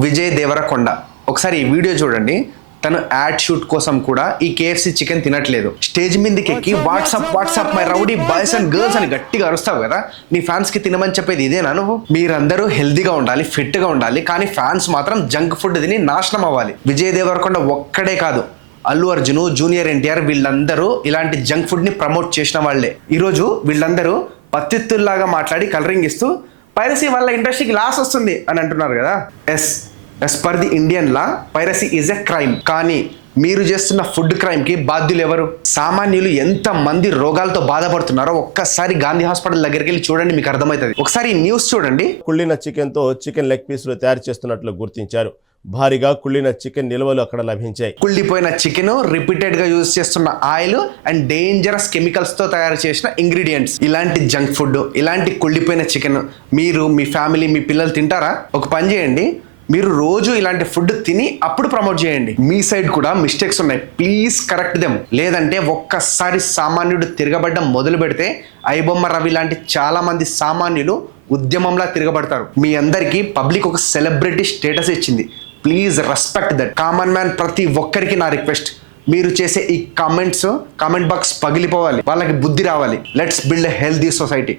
విజయ్ దేవరకొండ ఒకసారి ఈ వీడియో చూడండి. తను యాడ్ షూట్ కోసం కూడా ఈ కేఎఫ్సి చికెన్ తినట్లేదు. స్టేజ్ మీదకి ఎక్కి WhatsApp my rowdy boys and girls అని గట్టిగా అరుస్తావు కదా. నీ ఫ్యాన్స్ కి తినమని చెప్పేది ఇదేనా నువ్వు? మీరందరూ హెల్దీగా ఉండాలి, ఫిట్ గా ఉండాలి, కానీ ఫ్యాన్స్ మాత్రం జంక్ ఫుడ్ తిని నాశనం అవ్వాలి. విజయ్ దేవరకొండ ఒక్కడే కాదు, అల్లు అర్జున్, జూనియర్ ఎన్టీఆర్ వీళ్ళందరూ ఇలాంటి జంక్ ఫుడ్ ని ప్రమోట్ చేసిన వాళ్లే. ఈరోజు వీళ్ళందరూ పత్తిత్తుల్లాగా మాట్లాడి కలరింగ్ ఇస్తూ పైరసీ వల్ల ఇండస్ట్రీకి లాస్ వస్తుంది అని అంటున్నారు కదా. As per the Indian law piracy is a crime. కానీ మీరు చేస్తున్న ఫుడ్ క్రైమ్ కి బాధ్యులు ఎవరు? సామాన్యులు ఎంత మంది రోగాలతో బాధపడుతున్నారో ఒక్కసారి గాంధీ హాస్పిటల్ దగ్గరికి వెళ్ళి చూడండి, మీకు అర్థమవుతుంది. ఒకసారి ఈ న్యూస్ చూడండి. కుళ్ళిన చికెన్ తో చికెన్ లెగ్ పీసులు తయారు చేస్తున్నట్లు గుర్తించారు. భారీగా కుళ్ళిన చికెన్ నిల్వలు అక్కడ లభించాయి. కుళ్ళిపోయిన చికెన్, రిపీటెడ్ గా యూజ్ చేస్తున్న ఆయిల్ అండ్ డేంజరస్ కెమికల్స్ తో తయారు చేసిన ఇంగ్రీడియంట్స్. ఇలాంటి జంక్ ఫుడ్, ఇలాంటి కుళ్ళిపోయిన చికెన్ మీరు, మీ ఫ్యామిలీ, మీ పిల్లలు తింటారా? ఒక పని చేయండి, మీరు రోజు ఇలాంటి ఫుడ్ తిని అప్పుడు ప్రమోట్ చేయండి. మీ సైడ్ కూడా మిస్టేక్స్ ఉన్నాయి, ప్లీజ్ కరెక్ట్ దెమ్. లేదంటే ఒక్కసారి సామాన్యుడు తిరగబడ్డం మొదలు పెడితే ఐబొమ్మ రవి లాంటి చాలా మంది సామాన్యులు ఉద్యమంలా తిరగబడతారు. మీ అందరికీ పబ్లిక్ ఒక సెలబ్రిటీ స్టేటస్ ఇచ్చింది, please respect that. Common man ప్రతి ఒక్కరికి నా రిక్వెస్ట్, మీరు చేసే ఈ కామెంట్ బాక్స్ పగిలిపోవాలి, వాళ్ళకి బుద్ధి రావాలి. Let's build a healthy society.